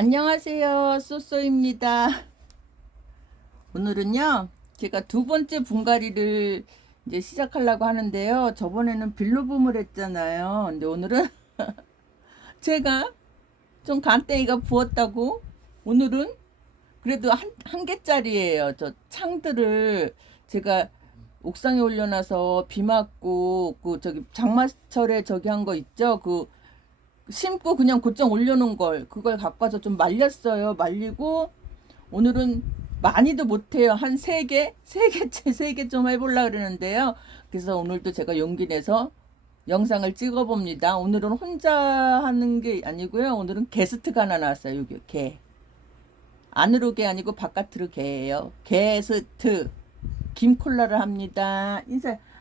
안녕하세요. 쏘쏘입니다. 오늘은요, 제가 두 번째 분갈이를 이제 시작하려고 하는데요. 저번에는 빌로붐을 했잖아요. 근데 오늘은 제가 좀 간땡이가 부었다고, 오늘은 그래도 한 개짜리예요. 저 창들을 제가 옥상에 올려놔서 비 맞고, 저기 장마철에 저기 한 거 있죠? 심고 그냥 곧장 올려놓은 그걸 갖고 와서 좀 말렸어요. 말리고 오늘은 많이도 못해요. 한 세 개 좀 해보려고 그러는데요. 그래서 오늘도 제가 용기 내서 영상을 찍어 봅니다. 오늘은 혼자 하는 게 아니고요. 오늘은 게스트가 하나 나왔어요. 여기 개. 안으로 개 아니고 바깥으로 개예요. 게스트. 김콜라를 합니다.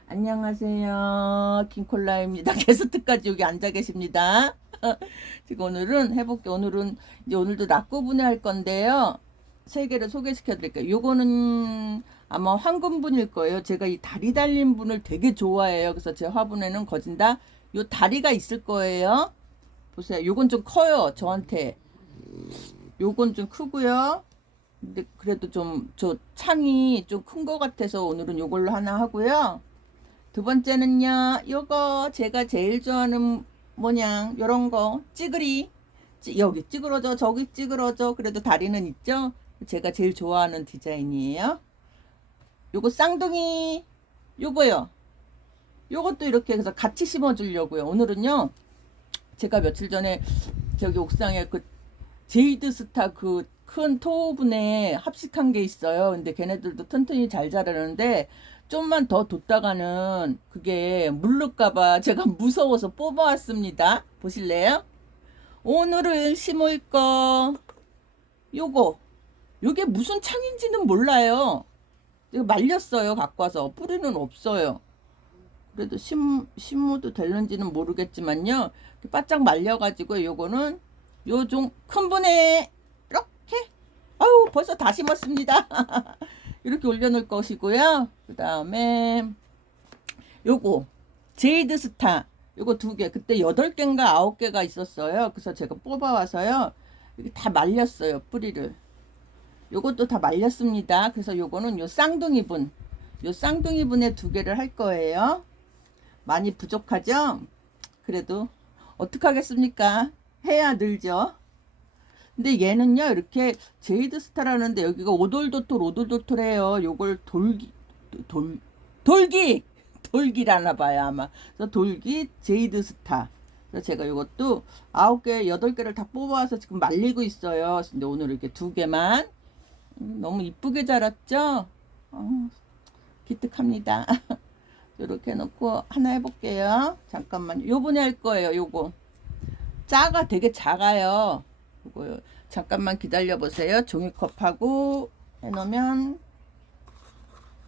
안녕하세요. 김콜라입니다. 게스트까지 여기 앉아 계십니다. 지금 오늘은 해볼게요. 오늘도 낙고분해 할 건데요. 세 개를 소개시켜 드릴게요. 요거는 아마 황금분일 거예요. 제가 이 다리 달린 분을 되게 좋아해요. 그래서 제 화분에는 거진다 요 다리가 있을 거예요. 보세요. 요건 좀 커요. 저한테. 요건 좀 크고요. 근데 그래도 좀 저 창이 좀 큰 거 같아서 오늘은 요걸로 하나 하고요. 두 번째는요. 요거 제가 제일 좋아하는 모양 요런 거 찌그리 여기 찌그러져 저기 찌그러져 그래도 다리는 있죠. 제가 제일 좋아하는 디자인이에요. 요거 쌍둥이 요거요. 요것도 이렇게 해서 같이 심어 주려고요. 오늘은요. 제가 며칠 전에 저기 옥상에 그 제이드 스타 그 큰 토분에 합식한 게 있어요. 근데 걔네들도 튼튼히 잘 자라는데 좀만 더 뒀다가는 그게 물를까봐 제가 무서워서 뽑아왔습니다. 보실래요? 오늘은 심을 거 요게 무슨 창인지는 몰라요. 이거 말렸어요. 갖고 와서 뿌리는 없어요. 그래도 심어도 될는지는 모르겠지만요. 바짝 말려가지고 요거는 요종 큰 분에 이렇게 아유 벌써 다 심었습니다. 이렇게 올려놓을 것이고요. 그 다음에 요거 제이드 스타 요거 2개 그때 8개인가 9개가 있었어요. 그래서 제가 뽑아와서요. 이게 다 말렸어요. 뿌리를. 요것도 다 말렸습니다. 그래서 요거는 요 쌍둥이분에 2개를 할 거예요. 많이 부족하죠? 그래도 어떡하겠습니까? 해야 늘죠. 근데 얘는요 이렇게 제이드 스타라는데 여기가 오돌도톨해요. 요걸 돌기라나 봐요 아마. 그래서 돌기 제이드 스타. 그래서 제가 요것도 9개 8개를 다 뽑아와서 지금 말리고 있어요. 근데 오늘 이렇게 2개만 너무 이쁘게 자랐죠? 기특합니다. 이렇게 해놓고 하나 해볼게요. 잠깐만요. 요번에 할 거예요. 요거 되게 작아요. 요거 잠깐만 기다려 보세요. 종이컵하고 해놓으면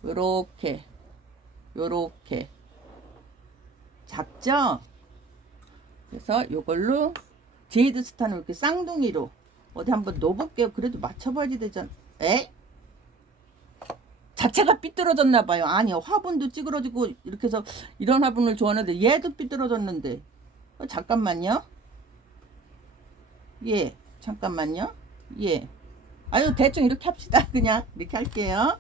요렇게 작죠? 그래서 요걸로 제이드 스타는 이렇게 쌍둥이로 어디 한번 넣어볼게요. 그래도 맞춰봐야지 되잖아. 자체가 삐뚤어졌나 봐요. 아니요. 화분도 찌그러지고 이렇게 해서 이런 화분을 좋아하는데 얘도 삐뚤어졌는데. 잠깐만요. 예. 잠깐만요. 예. 아유 대충 이렇게 합시다. 그냥 이렇게 할게요.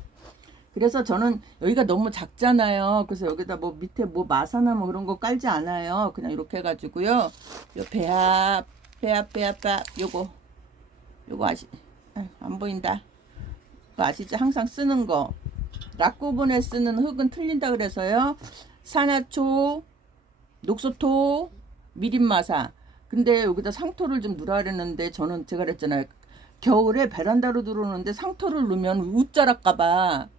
그래서 저는 여기가 너무 작잖아요. 그래서 여기다 뭐 밑에 뭐 마사나 뭐 그런 거 깔지 않아요. 그냥 이렇게 해가지고요. 요 배합 요거 안 보인다. 그거 아시죠? 항상 쓰는 거. 락구분에 쓰는 흙은 틀린다 그래서요. 산화초, 녹소토, 미림마사. 근데 여기다 상토를 좀 넣으라 그랬는데 저는 제가 그랬잖아요. 겨울에 베란다로 들어오는데 상토를 넣으면 웃자랄까봐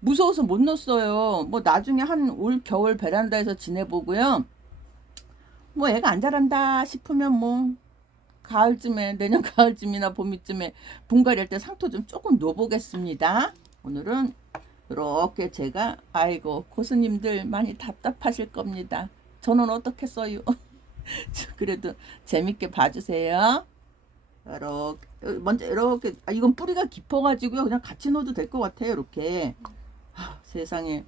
무서워서 못 넣었어요. 뭐 나중에 한 올 겨울 베란다에서 지내보고요. 뭐 애가 안 자란다 싶으면 뭐 가을쯤에 내년 가을쯤이나 봄쯤에 분갈이 할 때 상토 좀 조금 넣어보겠습니다. 오늘은 이렇게 제가 아이고 고수님들 많이 답답하실 겁니다. 저는 어떻겠어요. 그래도 재밌게 봐주세요. 이렇게 먼저 이렇게 이건 뿌리가 깊어가지고요. 그냥 같이 넣어도 될 것 같아요. 이렇게 세상에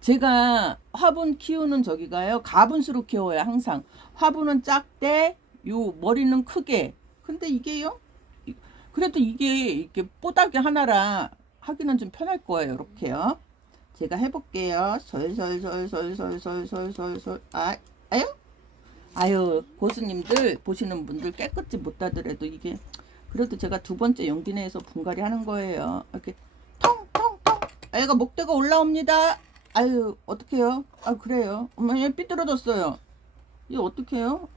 제가 화분 키우는 저기가요 가분수로 키워요. 항상 화분은 작대 요 머리는 크게 근데 이게요. 그래도 이게 이렇게 뽀닥이 하나라 하기는 좀 편할 거예요. 이렇게요. 제가 해볼게요. 솔솔솔솔솔솔솔솔솔. 아유, 아유, 고수님들 보시는 분들 깨끗이 못하더라도 이게 그래도 제가 두 번째 용기 내에서 분갈이 하는 거예요. 이렇게 통통통. 애가 목대가 올라옵니다. 아유, 어떡해요? 아, 그래요. 엄마, 얘 삐뚤어졌어요. 이거 어떡해요?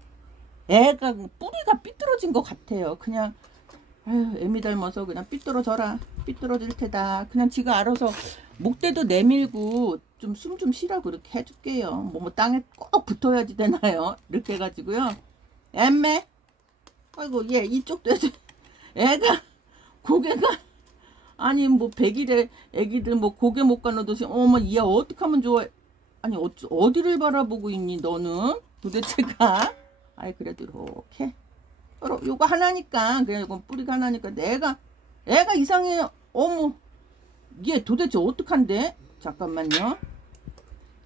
애가 뿌리가 삐뚤어진 것 같아요. 그냥 아유, 애미 닮아서 그냥 삐뚤어져라. 삐뚤어질 테다. 그냥 지가 알아서 목대도 내밀고 좀 숨 좀 쉬라고 그렇게 해줄게요. 뭐 땅에 꼭 붙어야지 되나요? 이렇게 해가지고요. 엠매. 아이고, 얘 이쪽도 해줘. 애가 고개가 아니 뭐 100일에 애기들 뭐 고개 못 가누듯이 어머 얘 어떡하면 좋아. 아니 어디를 바라보고 있니 너는 도대체가. 아이 그래도 이렇게 요거 하나니까 그냥 이건 뿌리가 하나니까 애가 이상해요. 어머 얘 도대체 어떡한데. 잠깐만요.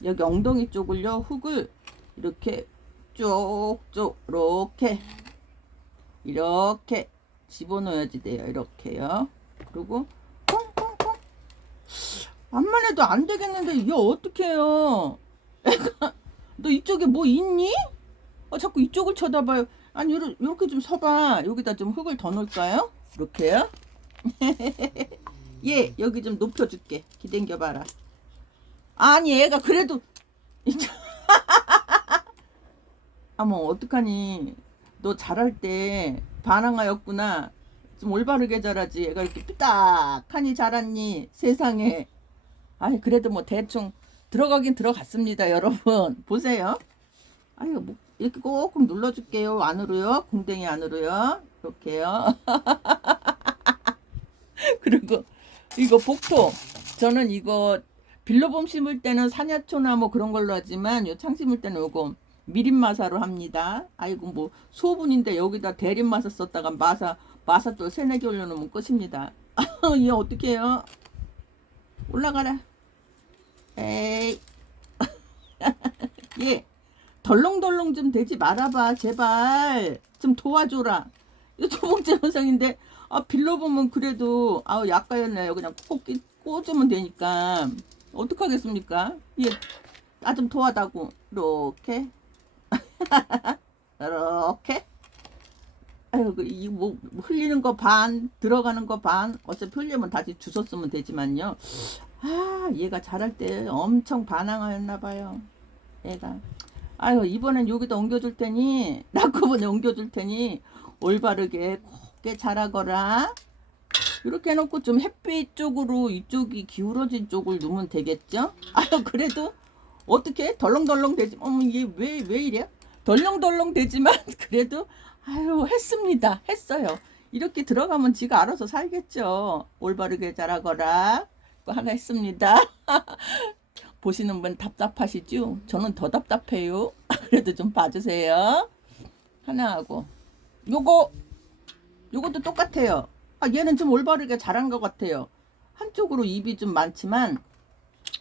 여기 엉덩이 쪽을요 흙을 이렇게 쪽쪽 이렇게 집어넣어야지 돼요. 이렇게요. 그리고 콩콩콩. 암만 해도 안 되겠는데 이게 어떡해요. 애가 너 이쪽에 뭐 있니? 자꾸 이쪽을 쳐다봐요. 아니 요렇게 좀 서봐. 여기다 좀 흙을 더 넣을까요? 이렇게요. 얘 여기 좀 높여줄게. 기댕겨봐라. 아니 얘가 그래도 아뭐 어떡하니. 너 잘할 때 반항하였구나. 좀 올바르게 자라지. 얘가 이렇게 삐딱하니 자랐니 세상에. 아니 그래도 뭐 대충 들어가긴 들어갔습니다. 여러분 보세요. 아유 뭐 이렇게 꼭꼭 눌러줄게요. 안으로요. 궁뎅이 안으로요. 이렇게요. 그리고 이거 복토. 저는 이거 빌로봄 심을 때는 사냐초나 뭐 그런 걸로 하지만 요 창 심을 때는 요거 미린마사로 합니다. 아이고 뭐 소분인데 여기다 대린마사 썼다가 마사 또 3-4개 올려놓으면 끝입니다. 얘 어떡해요? 올라가라. 에이. 얘 덜렁덜렁 좀 되지 말아봐. 제발 좀 도와줘라. 이거 두 번째 영상인데 빌로봄은 그래도 약가였네요. 그냥 꼭 꽂으면 되니까 어떡하겠습니까? 얘 나 좀 도와다고. 이렇게 이렇게. 아유 이뭐 흘리는 거 반 들어가는 거 반. 어차피 흘리면 다시 주웠으면 되지만요. 얘가 자랄 때 엄청 반항하였나봐요. 얘가. 아유 이번엔 여기다 옮겨줄 테니 낙후분에 옮겨줄 테니 올바르게 곱게 자라거라. 이렇게 해놓고 좀 햇빛 쪽으로 이쪽이 기울어진 쪽을 누면 되겠죠? 아유 그래도 어떻게 덜렁덜렁 되지. 어머 얘 왜 이래? 덜렁덜렁 되지만 그래도 아유 했습니다. 했어요. 이렇게 들어가면 지가 알아서 살겠죠. 올바르게 자라거라. 그거 하나 했습니다. 보시는 분 답답하시죠? 저는 더 답답해요. 그래도 좀 봐주세요. 하나 하고 요것도 똑같아요. 얘는 좀 올바르게 자란 것 같아요. 한쪽으로 잎이 좀 많지만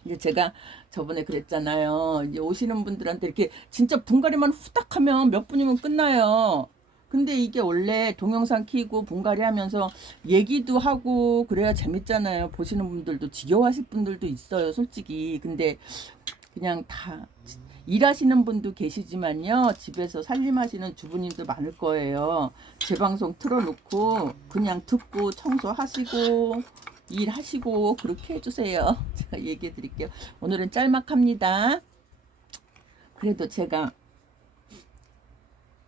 이제 제가 저번에 그랬잖아요. 이제 오시는 분들한테 이렇게 진짜 분갈이만 후딱하면 몇 분이면 끝나요. 근데 이게 원래 동영상 키고 분갈이 하면서 얘기도 하고 그래야 재밌잖아요. 보시는 분들도 지겨워하실 분들도 있어요. 솔직히. 근데 그냥 다 일하시는 분도 계시지만요. 집에서 살림하시는 주부님도 많을 거예요. 제 방송 틀어놓고 그냥 듣고 청소하시고 일하시고 그렇게 해주세요. 제가 얘기해 드릴게요. 오늘은 짤막합니다. 그래도 제가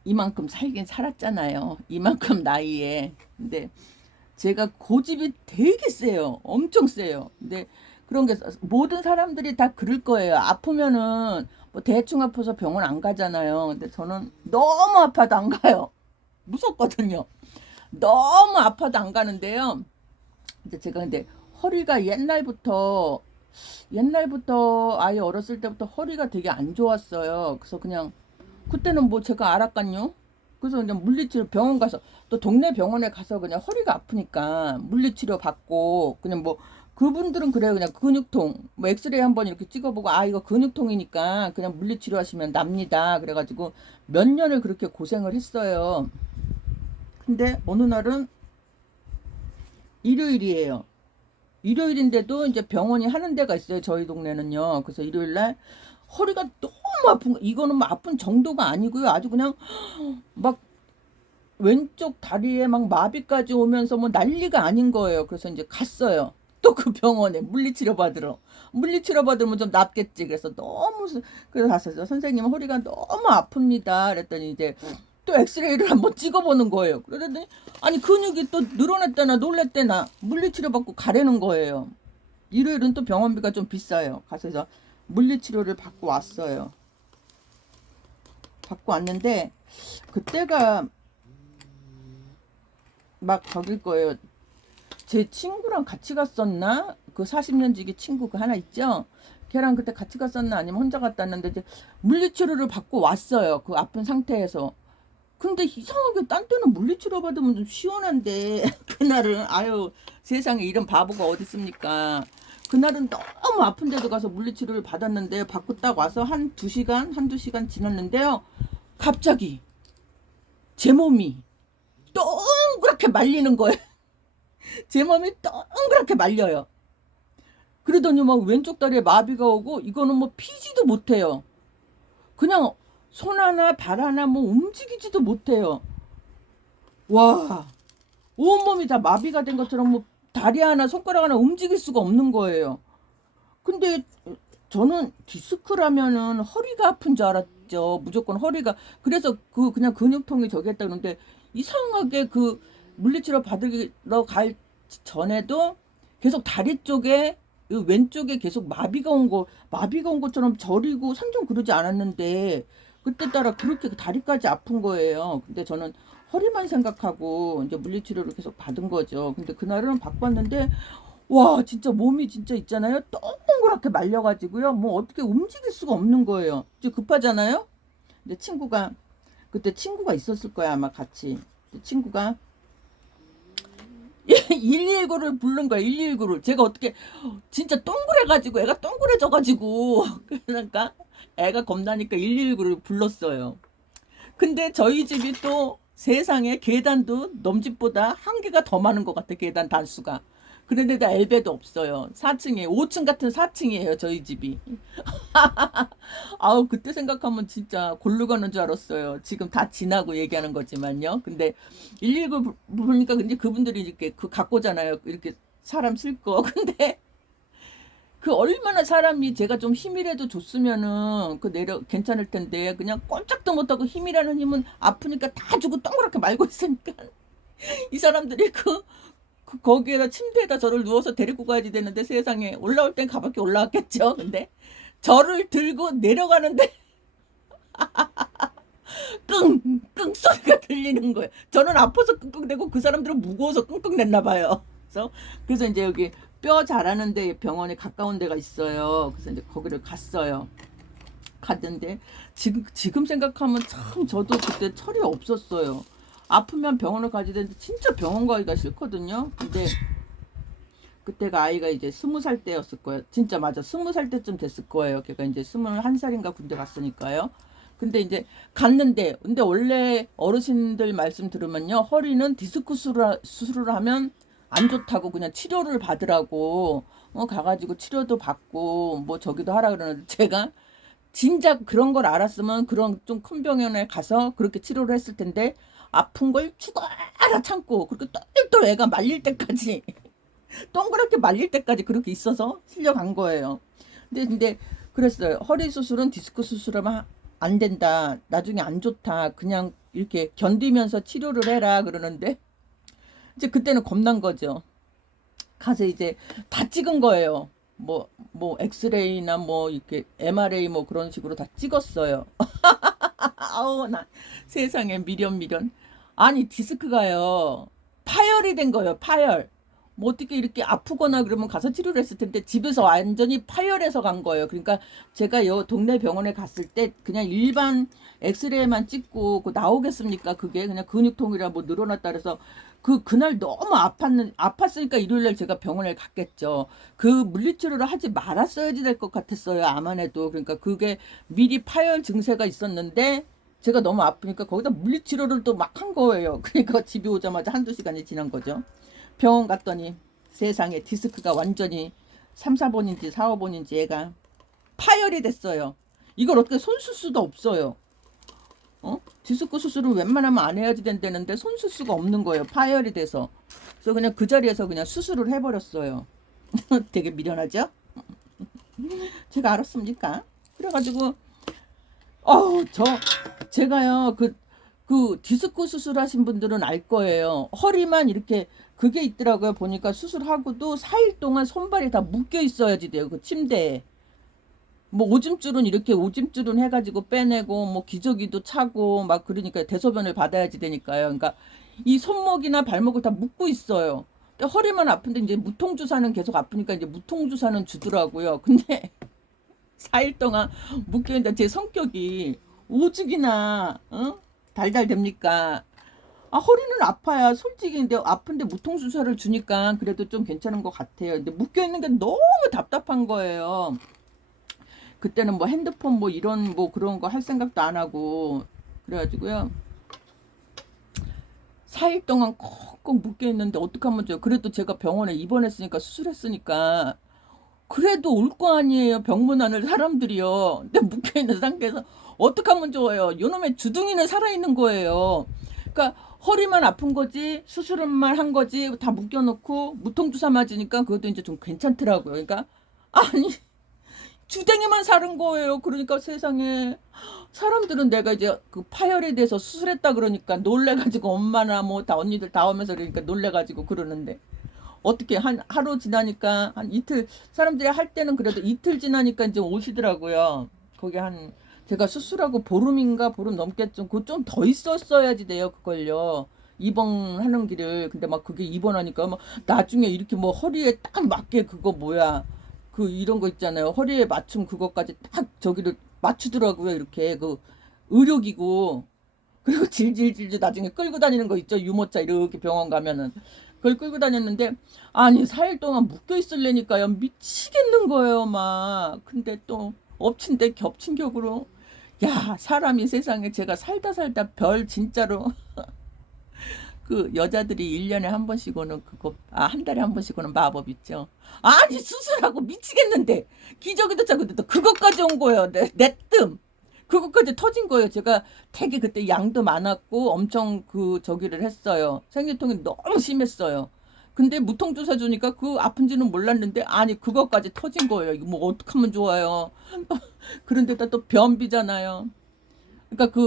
이만큼 살긴 살았잖아요. 이만큼 나이에. 근데 제가 고집이 되게 세요. 엄청 세요. 근데 그런 게 모든 사람들이 다 그럴 거예요. 아프면은 뭐 대충 아파서 병원 안 가잖아요. 근데 저는 너무 아파도 안 가요. 무섭거든요. 너무 아파도 안 가는데요. 근데 제가 근데 허리가 옛날부터 아예 어렸을 때부터 허리가 되게 안 좋았어요. 그래서 그냥 그때는 뭐 제가 알았간요. 그래서 그냥 물리치료 병원 가서 또 동네 병원에 가서 그냥 허리가 아프니까 물리치료 받고 그냥 뭐 그분들은 그래요. 그냥 근육통 뭐 엑스레이 한번 이렇게 찍어보고 이거 근육통이니까 그냥 물리치료 하시면 납니다. 그래가지고 몇 년을 그렇게 고생을 했어요. 근데 어느 날은 일요일이에요. 일요일인데도 이제 병원이 하는 데가 있어요. 저희 동네는요. 그래서 일요일날 허리가 너무 아픈 거. 이거는 뭐 아픈 정도가 아니고요. 아주 그냥 막 왼쪽 다리에 막 마비까지 오면서 뭐 난리가 아닌 거예요. 그래서 이제 갔어요. 또 그 병원에 물리치료 받으러. 물리치료 받으면 좀 낫겠지. 그래서 그래서 갔어요. 선생님 허리가 너무 아픕니다. 그랬더니 이제 또 엑스레이를 한번 찍어보는 거예요. 그러더니 아니 근육이 또 늘어났다나 놀랬다나 물리치료 받고 가라는 거예요. 일요일은 또 병원비가 좀 비싸요. 가서 물리치료를 받고 왔어요. 받고 왔는데 그때가 막 저길 거예요. 제 친구랑 같이 갔었나? 그 40년 지기 친구 그 하나 있죠? 걔랑 그때 같이 갔었나? 아니면 혼자 갔다 왔는데 이제 물리치료를 받고 왔어요. 그 아픈 상태에서. 근데 이상하게 딴 때는 물리치료 받으면 좀 시원한데 그날은 아유 세상에 이런 바보가 어디 있습니까? 그날은 너무 아픈 데도 가서 물리치료를 받았는데 받고 딱 와서 한두 시간 지났는데요. 갑자기 제 몸이 동그랗게 말리는 거예요. 제 몸이 동그랗게 말려요. 그러더니 막 왼쪽 다리에 마비가 오고 이거는 뭐 피지도 못해요. 그냥 손 하나 발 하나 뭐 움직이지도 못해요. 와, 온몸이 다 마비가 된 것처럼 뭐 다리 하나 손가락 하나 움직일 수가 없는 거예요. 근데 저는 디스크라면은 허리가 아픈 줄 알았죠. 무조건 허리가. 그래서 그냥 근육통이 저기 했다 그러는데 이상하게 그 물리치료 받으러 갈 전에도 계속 다리 쪽에 왼쪽에 계속 마비가 온 것처럼 저리고 상좀 그러지 않았는데 그때 따라 그렇게 다리까지 아픈 거예요. 근데 저는 허리만 생각하고 이제 물리치료를 계속 받은 거죠. 근데 그날은 바꿨는데 와 진짜 몸이 진짜 있잖아요. 동그랗게 말려가지고요. 뭐 어떻게 움직일 수가 없는 거예요. 이제 급하잖아요. 근데 그때 친구가 있었을 거야 아마 같이. 친구가 119를 부른 거야. 119를. 제가 어떻게 진짜 동그래가지고 애가 동그래져가지고 그러니까 애가 겁나니까 119를 불렀어요. 근데 저희 집이 또 세상에 계단도 넘집보다 한 개가 더 많은 것 같아. 계단 단수가. 그런데도 엘베도 없어요. 4층에 5층 같은 4층이에요. 저희 집이. 아우 그때 생각하면 진짜 골로 가는 줄 알았어요. 지금 다 지나고 얘기하는 거지만요. 근데 119 부르니까 근데 그분들이 이렇게 그 갖고잖아요. 이렇게 사람 실거. 근데 그 얼마나 사람이 제가 좀 힘이라도 줬으면은 그 괜찮을 텐데 그냥 꼼짝도 못하고 힘이라는 힘은 아프니까 다 주고 동그랗게 말고 있으니까 이 사람들이 거기에다 침대에다 저를 누워서 데리고 가야지 되는데 세상에 올라올 땐 가볍게 올라왔겠죠. 근데 저를 들고 내려가는데 끙끙 소리가 들리는 거예요. 저는 아파서 끙끙대고 그 사람들은 무거워서 끙끙댔나 봐요. 그래서 이제 여기 뼈 자라는데 병원에 가까운 데가 있어요. 그래서 이제 거기를 갔어요. 갔는데 지금 생각하면 참 저도 그때 철이 없었어요. 아프면 병원을 가야 되는데 진짜 병원 가기가 싫거든요. 근데 그때가 아이가 이제 20살 때였을 거예요. 진짜 맞아. 20살 때쯤 됐을 거예요. 걔가 이제 21살인가 군대 갔으니까요. 근데 이제 갔는데 근데 원래 어르신들 말씀 들으면요. 허리는 디스크 수술을 하면 안 좋다고 그냥 치료를 받으라고 가가지고 치료도 받고 뭐 저기도 하라 그러는데 제가 진작 그런 걸 알았으면 그런 좀 큰 병원에 가서 그렇게 치료를 했을 텐데 아픈 걸 죽어라 참고 그렇게 똘똘 애가 말릴 때까지 동그랗게 말릴 때까지 그렇게 있어서 실려간 거예요. 근데 그랬어요. 허리 수술은 디스크 수술하면 안 된다. 나중에 안 좋다. 그냥 이렇게 견디면서 치료를 해라 그러는데 이제 그때는 겁난 거죠. 가서 이제 다 찍은 거예요. 뭐 엑스레이나 뭐 이렇게 MRA 뭐 그런 식으로 다 찍었어요. 아우 나 세상에 미련. 아니 디스크가요 파열이 된 거예요. 파열. 뭐 어떻게 이렇게 아프거나 그러면 가서 치료를 했을 텐데 집에서 완전히 파열해서 간 거예요. 그러니까 제가 요 동네 병원에 갔을 때 그냥 일반 엑스레이만 찍고 나오겠습니까? 그게 그냥 근육통이라 뭐 늘어났다 그래서 그날 너무 아팠으니까 일요일날 제가 병원에 갔겠죠. 그 물리치료를 하지 말았어야지 될 것 같았어요. 암만 해도. 그러니까 그게 미리 파열 증세가 있었는데 제가 너무 아프니까 거기다 물리치료를 또 막 한 거예요. 그러니까 집에 오자마자 한두 시간이 지난 거죠. 병원 갔더니 세상에 디스크가 완전히 3, 4번인지 4, 5번인지 얘가 파열이 됐어요. 이걸 어떻게 손 쓸 수도 없어요. 디스크 수술은 웬만하면 안 해야지 된다는데 손 쓸 수가 없는 거예요. 파열이 돼서. 그래서 그냥 그 자리에서 그냥 수술을 해버렸어요. 되게 미련하죠? 제가 알았습니까? 그래가지고 제가요 그 디스크 수술하신 분들은 알 거예요. 허리만 이렇게 그게 있더라고요. 보니까 수술하고도 4일 동안 손발이 다 묶여 있어야지 돼요. 그 침대에. 뭐 오줌줄은 이렇게 오줌줄은 해가지고 빼내고 뭐 기저귀도 차고 막 그러니까 대소변을 받아야지 되니까요. 그러니까 이 손목이나 발목을 다 묶고 있어요. 근데 허리만 아픈데 이제 무통주사는 계속 아프니까 이제 무통주사는 주더라고요. 근데 4일 동안 묶여있는데 제 성격이 오죽이나 달달 됩니까? 아, 허리는 아파야 솔직히. 근데 아픈데 무통주사를 주니까 그래도 좀 괜찮은 것 같아요. 근데 묶여있는 게 너무 답답한 거예요. 그때는 뭐 핸드폰 뭐 이런 뭐 그런 거 할 생각도 안 하고 그래가지고요 4일 동안 콕콕 묶여 있는데 어떡하면 좋아요. 그래도 제가 병원에 입원했으니까 수술했으니까 그래도 올 거 아니에요. 병문안을 사람들이요. 근데 묶여 있는 상태에서 어떡하면 좋아요. 요놈의 주둥이는 살아있는 거예요. 그러니까 허리만 아픈 거지 수술만 한 거지 다 묶여놓고 무통주사 맞으니까 그것도 이제 좀 괜찮더라고요. 그러니까 아니 주댕이만 사는 거예요. 그러니까 세상에 사람들은 내가 이제 그 파열에 대해서 수술했다 그러니까 놀래가지고 엄마나 뭐 다 언니들 다 오면서 그러니까 놀래가지고 그러는데 어떻게 한 하루 지나니까 한 이틀 사람들이 할 때는 그래도 이틀 지나니까 이제 오시더라고요. 거기 한 제가 수술하고 보름인가 보름 넘겠죠. 그거 좀 더 있었어야지 돼요. 그걸요. 입원하는 길을. 근데 막 그게 입원하니까 막 나중에 이렇게 뭐 허리에 딱 맞게 그거 뭐야 그 이런 거 있잖아요. 허리에 맞춤 그거까지 딱 저기를 맞추더라고요. 이렇게 그 의료기구. 그리고 질질질질 나중에 끌고 다니는 거 있죠. 유모차 이렇게 병원 가면은 그걸 끌고 다녔는데 아니 4일 동안 묶여 있을래니까요. 미치겠는 거예요. 막 근데 또 엎친 데 겹친 격으로 야 사람이 세상에 제가 살다 살다 별 진짜로 그 여자들이 1년에 한 번씩 오는 그거 한 달에 한 번씩 오는 마법 있죠. 아니 수술하고 미치겠는데 기저귀도 차고 또 그것까지 온 거예요. 내 뜸. 그것까지 터진 거예요. 제가 되게 그때 양도 많았고 엄청 그 저기를 했어요. 생리통이 너무 심했어요. 근데 무통주사 주니까 그 아픈지는 몰랐는데 아니 그것까지 터진 거예요. 이거 뭐 어떡하면 좋아요. 그런데다 또 변비잖아요. 그러니까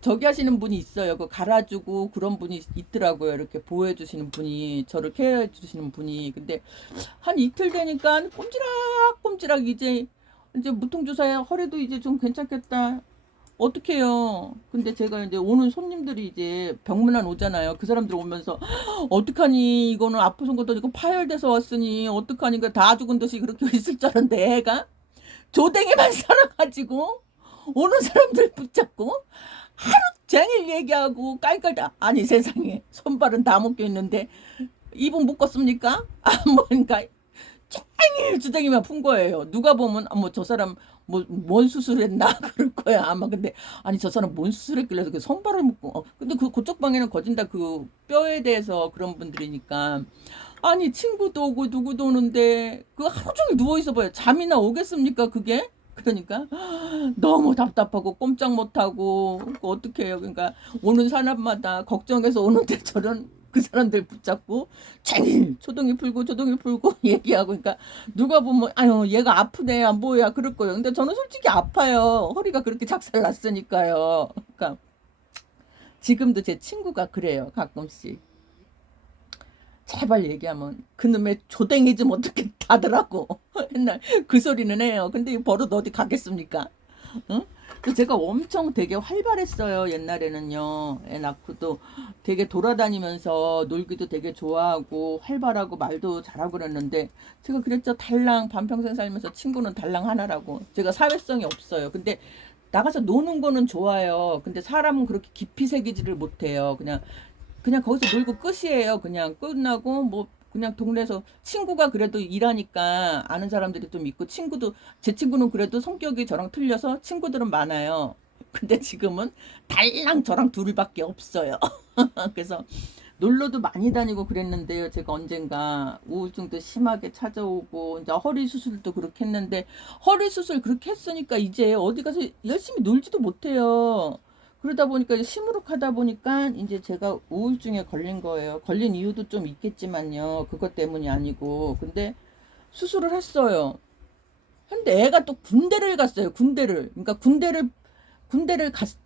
저기 하시는 분이 있어요. 그 갈아주고 그런 분이 있더라고요. 이렇게 보호해주시는 분이, 저를 케어해주시는 분이. 근데 한 이틀 되니까 꼼지락꼼지락 이제 무통주사에 허리도 이제 좀 괜찮겠다. 어떡해요. 근데 제가 이제 오는 손님들이 이제 병문안 오잖아요. 그 사람들 오면서 어떡하니 이거는 아프신 것도 아니고 파열돼서 왔으니 어떡하니 다 죽은 듯이 그렇게 있을 줄 알았는데 애가 조댕이만 살아가지고 오는 사람들 붙잡고 하루 종일 얘기하고 깔깔다. 아니 세상에 손발은 다 묶여 있는데 입은 묶었습니까? 뭔가 쨍일 주댕이만 푼 거예요. 누가 보면 뭐 저 사람 뭐 뭔 수술했나 그럴 거야 아마. 근데 아니 저 사람 뭔 수술했길래 그 손발을 묶고 근데 그쪽 방에는 거진다 그 뼈에 대해서 그런 분들이니까 아니 친구도 오고 누구도 오는데 그 하루 종일 누워 있어 봐요. 잠이나 오겠습니까 그게? 그러니까 너무 답답하고 꼼짝 못하고 어떻게 해요. 그러니까 오는 사람마다 걱정해서 오는데 저런 그 사람들 붙잡고 챙일 조동이 풀고 얘기하고 그러니까 누가 보면 아유 얘가 아프네 안 뭐야 그럴 거예요. 근데 저는 솔직히 아파요. 허리가 그렇게 작살 났으니까요. 그러니까 지금도 제 친구가 그래요. 가끔씩 제발 얘기하면 그놈의 조댕이 좀 어떻게 다더라고. 옛날 그 소리는 해요. 근데 이 버릇 어디 가겠습니까? 응? 그 제가 엄청 되게 활발했어요. 옛날에는요. 애 낳고도 되게 돌아다니면서 놀기도 되게 좋아하고 활발하고 말도 잘하고 그랬는데 제가 그랬죠. 달랑 반평생 살면서 친구는 달랑 하나라고. 제가 사회성이 없어요. 근데 나가서 노는 거는 좋아요. 근데 사람은 그렇게 깊이 새기지를 못해요. 그냥 거기서 놀고 끝이에요. 그냥 끝나고 뭐 그냥 동네에서 친구가 그래도 일하니까 아는 사람들이 좀 있고 친구도 제 친구는 그래도 성격이 저랑 틀려서 친구들은 많아요. 근데 지금은 달랑 저랑 둘밖에 없어요. 그래서 놀러도 많이 다니고 그랬는데요. 제가 언젠가 우울증도 심하게 찾아오고 이제 허리 수술도 그렇게 했는데 허리 수술 그렇게 했으니까 이제 어디 가서 열심히 놀지도 못해요. 그러다 보니까 이제 시무룩하다 보니까 이제 제가 우울증에 걸린 거예요. 걸린 이유도 좀 있겠지만요. 그것 때문이 아니고. 근데 수술을 했어요. 근데 애가 또 군대를 갔어요. 군대를. 그러니까 군대를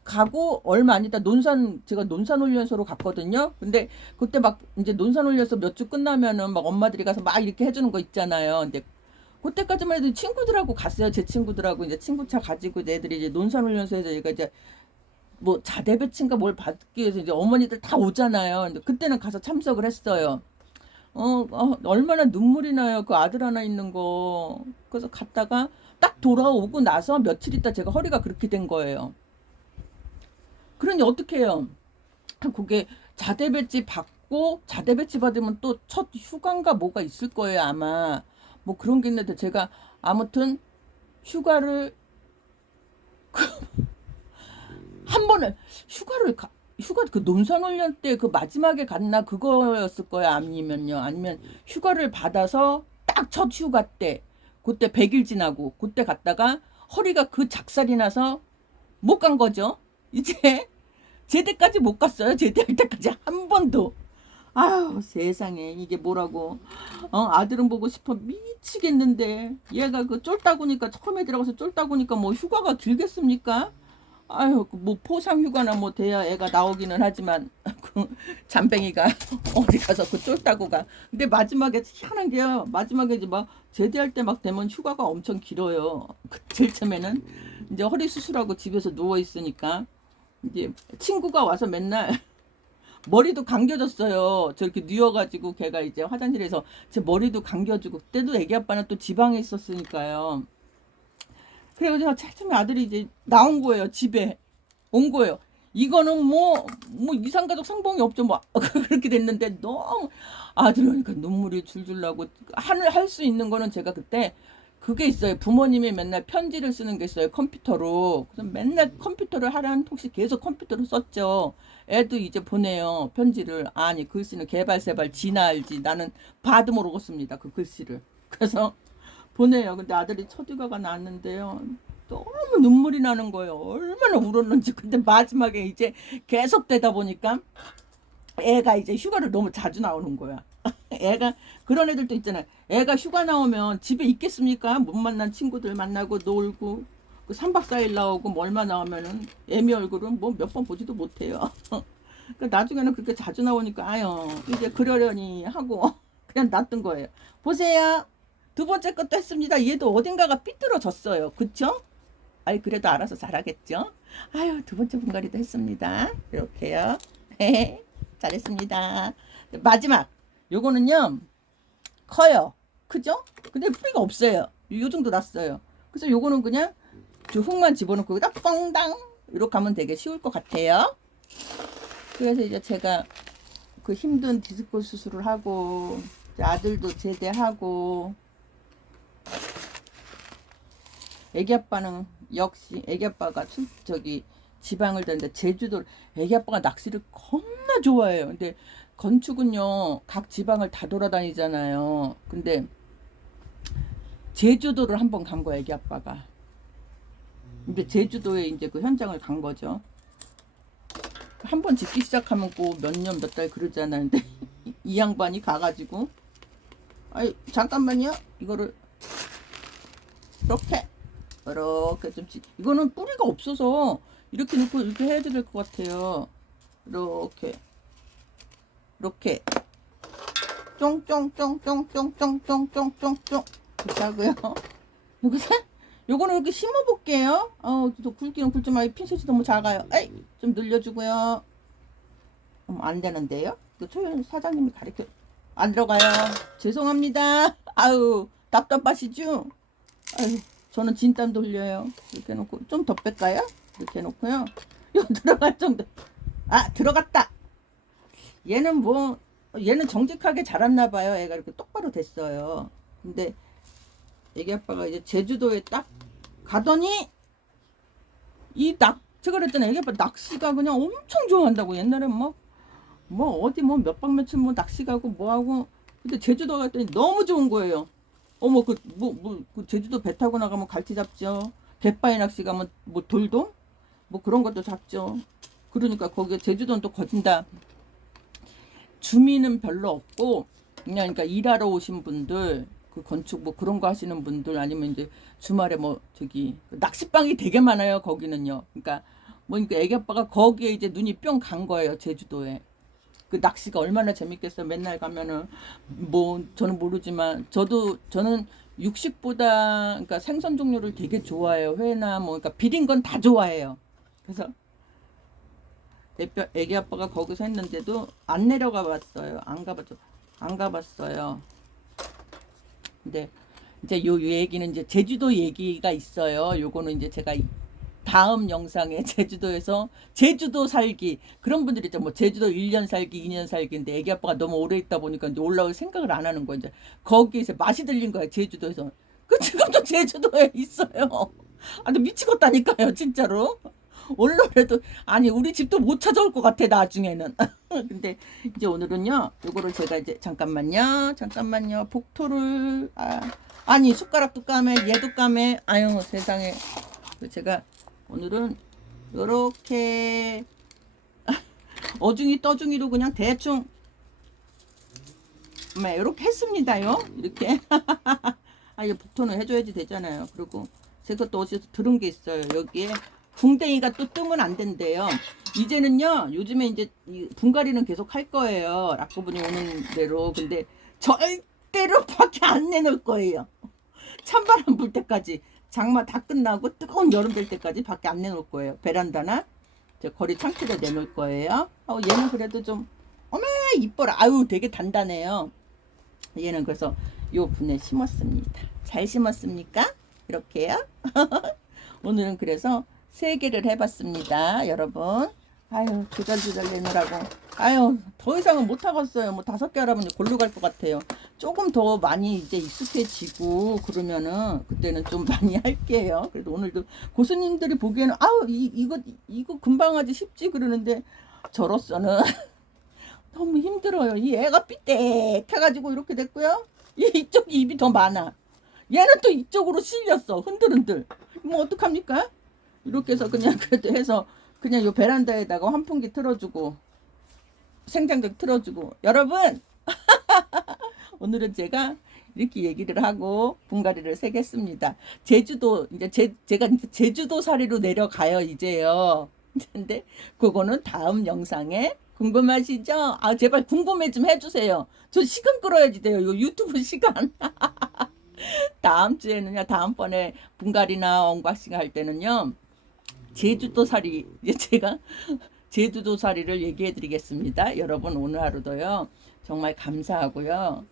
가고 얼마 안 있다 제가 논산훈련소로 갔거든요. 근데 그때 막 이제 논산훈련소 몇 주 끝나면은 막 엄마들이 가서 막 이렇게 해주는 거 있잖아요. 근데 그때까지만 해도 친구들하고 갔어요. 제 친구들하고 이제 친구차 가지고 애들이 이제 논산훈련소에서 얘가 이제 뭐 자대 배치인가 뭘 받기 위해서 이제 어머니들 다 오잖아요. 근데 그때는 가서 참석을 했어요. 얼마나 눈물이 나요. 그 아들 하나 있는 거. 그래서 갔다가 딱 돌아오고 나서 며칠 있다 제가 허리가 그렇게 된 거예요. 그러니 어떻게 해요? 그게 자대 배치 받고 자대 배치 받으면 또 첫 휴가인가 뭐가 있을 거예요, 아마. 뭐 그런 게 있는데 제가 아무튼 휴가를 한 번을 휴가 그 논산훈련 때 그 마지막에 갔나 그거였을 거야. 아니면 휴가를 받아서 딱 첫 휴가 때 그때 100일 지나고 그때 갔다가 허리가 그 작살이 나서 못 간 거죠. 이제 제대까지 못 갔어요. 제대할 때까지 한 번도. 아유 세상에 이게 뭐라고. 아들은 보고 싶어 미치겠는데 얘가 그 쫄다구니까 처음에 들어가서 쫄다구니까 뭐 휴가가 길겠습니까? 아유 뭐 포상 휴가나 뭐 돼야 애가 나오기는 하지만 그 잠뱅이가 어디 가서 그 쫄다구가. 근데 마지막에 희한한 게요. 마지막에 이제 막 제대할 때 막 되면 휴가가 엄청 길어요. 제일 처음에는 이제 허리 수술하고 집에서 누워 있으니까 이제 친구가 와서 맨날 머리도 감겨줬어요. 저렇게 뉘어가지고 걔가 이제 화장실에서 제 머리도 감겨주고 그때도 애기 아빠는 또 지방에 있었으니까요. 그래가지고 처음에 아들이 이제 나온 거예요. 집에 온 거예요. 이거는 뭐 이상가족 상봉이 없죠. 뭐 그렇게 됐는데 너무 아들 오니까 눈물이 줄줄 나고 할 수 있는 거는 제가 그때 그게 있어요. 부모님이 맨날 편지를 쓰는 게 있어요. 컴퓨터로. 그래서 맨날 컴퓨터를 하라는 혹시 계속 컴퓨터로 썼죠. 애도 이제 보내요. 편지를. 아니 글씨는 개발세발 지나 알지. 나는 봐도 모르고 씁니다. 그 글씨를. 그래서 보내요. 근데 아들이 첫 휴가가 나왔는데요. 너무 눈물이 나는 거예요. 얼마나 울었는지. 근데 마지막에 이제 계속 되다 보니까 애가 이제 휴가를 너무 자주 나오는 거야. 애가 그런 애들도 있잖아요. 애가 휴가 나오면 집에 있겠습니까? 못 만난 친구들 만나고 놀고 그 3박 4일 나오고 뭐 얼마 나오면은 애미 얼굴은 뭐 몇 번 보지도 못해요. 그 나중에는 그렇게 자주 나오니까 아유 이제 그러려니 하고 그냥 놨던 거예요. 보세요. 두 번째 것도 했습니다. 얘도 어딘가가 삐뚤어졌어요. 그쵸? 아이 그래도 알아서 잘하겠죠? 아유 두 번째 분갈이도 했습니다. 이렇게요. 잘했습니다. 마지막 요거는요 커요. 그죠? 근데 뿌리가 없어요. 요 정도 났어요. 그래서 요거는 그냥 흙만 집어넣고 여기다 뻥당 이렇게 하면 되게 쉬울 것 같아요. 그래서 이제 제가 그 힘든 디스크 수술을 하고 아들도 제대하고 애기 아빠는 역시 애기 아빠가 저기 지방을 다는데 제주도 애기 아빠가 낚시를 겁나 좋아해요. 근데 건축은요 각 지방을 다 돌아다니잖아요. 근데 제주도를 한번 간 거야 애기 아빠가. 근데 제주도에 이제 그 현장을 간 거죠. 한 번 짓기 시작하면 꼭 몇 년 몇 달 그러잖아. 근데 이 양반이 가가지고 아이 잠깐만요 이거를 이렇게 좀 이거는 뿌리가 없어서 이렇게 놓고 이렇게 해야 될 것 같아요. 이렇게 쫑쫑쫑쫑쫑쫑쫑쫑쫑쫑 이렇게 하고요. 요거는 이렇게 심어 볼게요. 또 굵기는 굵지만 핀셋이 너무 작아요. 에이 좀 늘려주고요. 안 되는데요. 또 초연 사장님이 가르쳐 안 들어가요. 죄송합니다. 아우 답답하시죠? 아유 저는 진땀 돌려요. 이렇게 놓고 좀 더 뺄까요? 이렇게 놓고요. 이거 들어갈 정도. 아 들어갔다. 얘는 정직하게 자랐나 봐요. 애가 이렇게 똑바로 됐어요. 근데 애기 아빠가 이제 제주도에 딱 가더니 제가 그랬잖아요. 애기 아빠 낚시가 그냥 엄청 좋아한다고. 옛날에 뭐 어디 뭐 몇 박 며칠 뭐 낚시 가고 뭐 하고. 근데 제주도 갔더니 너무 좋은 거예요. 어머 그 제주도 배 타고 나가면 갈치 잡죠. 갯바위 낚시 가면 뭐 돌돔 뭐 그런 것도 잡죠. 그러니까 거기 제주도는 또 거진다. 주민은 별로 없고 그냥 그러니까 일하러 오신 분들 그 건축 뭐 그런 거 하시는 분들 아니면 이제 주말에 뭐 저기 낚시방이 되게 많아요. 거기는요. 그러니까 뭐니까 애기 아빠가 거기에 이제 눈이 뿅 간 거예요. 제주도에. 그 낚시가 얼마나 재밌겠어요. 맨날 가면은 뭐 저는 모르지만 저는 육식보다 그러니까 생선 종류를 되게 좋아해요. 회나 뭐 그러니까 비린 건 다 좋아해요. 그래서 애기 아빠가 거기서 했는데도 안 내려가 봤어요. 안 가봤어요. 근데 이제 요 얘기는 이제 제주도 얘기가 있어요. 요거는 이제 제가 다음 영상에 제주도에서 제주도 살기 그런 분들이 있죠. 뭐 제주도 1년 살기, 2년 살기인데 애기 아빠가 너무 오래 있다 보니까 이제 올라올 생각을 안 하는 거예요. 이제 거기에서 맛이 들린 거예요. 제주도에서. 그 지금도 제주도에 있어요. 아니 미치겠다니까요, 진짜로. 올라래도 아니 우리 집도 못 찾아올 것 같아 나중에는. 근데 이제 오늘은요 요거를 제가 이제 잠깐만요 복토를 아니 숟가락도 까매 얘도 까매 아유 세상에. 제가 오늘은 요렇게 어중이 떠중이로 그냥 대충 요렇게 했습니다요. 이렇게. 아 이거 복토는 해줘야지 되잖아요. 그리고 제가 또 어디서 들은 게 있어요. 여기에 궁뎅이가 또 뜨면 안 된대요. 이제는요 요즘에 이제 이 분갈이는 계속 할 거예요. 락커분이 오는 대로. 근데 절대로 밖에 안 내놓을 거예요. 찬바람 불 때까지. 장마 다 끝나고 뜨거운 여름 될 때까지 밖에 안 내놓을 거예요. 베란다나 저 거리 창틀에 내놓을 거예요. 얘는 그래도 좀 어메 이뻐라. 아유 되게 단단해요. 얘는 그래서 요 분에 심었습니다. 잘 심었습니까? 이렇게요. 오늘은 그래서 3개를 해봤습니다. 여러분. 아유 조잘조잘 내느라고. 아유 더 이상은 못 하겠어요. 뭐 5개 하라면 골로 갈 것 같아요. 조금 더 많이 이제 익숙해지고 그러면은 그때는 좀 많이 할게요. 그래도 오늘도 고수님들이 보기에는 아우 이거 금방 하지 쉽지 그러는데 저로서는 너무 힘들어요. 이 애가 삐딱해가지고 이렇게 됐고요. 이쪽이 입이 더 많아. 얘는 또 이쪽으로 실렸어. 흔들흔들. 뭐 어떡합니까? 이렇게 해서 그냥 그래도 해서 그냥 요 베란다에다가 환풍기 틀어주고 생장작 틀어주고 여러분 오늘은 제가 이렇게 얘기를 하고 분갈이를 새겠습니다. 제주도 이제 제가 제주도 사리로 내려가요 이제요. 근데 그거는 다음 영상에 궁금하시죠? 아 제발 궁금해 좀 해주세요. 저 시간 끌어야지 돼요. 요 유튜브 시간. 다음 주에는요. 다음번에 분갈이나 언박싱 할 때는요. 제주도 사리 제가 제주도 사리를 얘기해 드리겠습니다. 여러분 오늘 하루도요. 정말 감사하고요.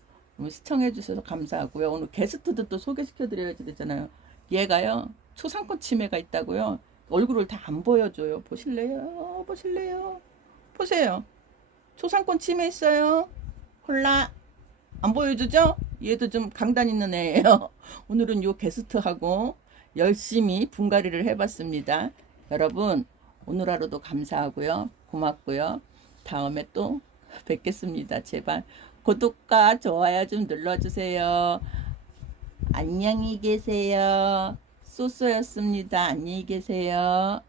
시청해 주셔서 감사하고요. 오늘 게스트도 또 소개시켜 드려야 되잖아요. 얘가요. 초상권 치매가 있다고요. 얼굴을 다 안 보여줘요. 보실래요? 보세요. 초상권 치매 있어요. 콜라 안 보여주죠? 얘도 좀 강단 있는 애예요. 오늘은 요 게스트하고 열심히 분갈이를 해봤습니다. 여러분 오늘 하루도 감사하고요. 고맙고요. 다음에 또 뵙겠습니다. 제발 구독과 좋아요 좀 눌러주세요. 안녕히 계세요. 쏘쏘였습니다. 안녕히 계세요.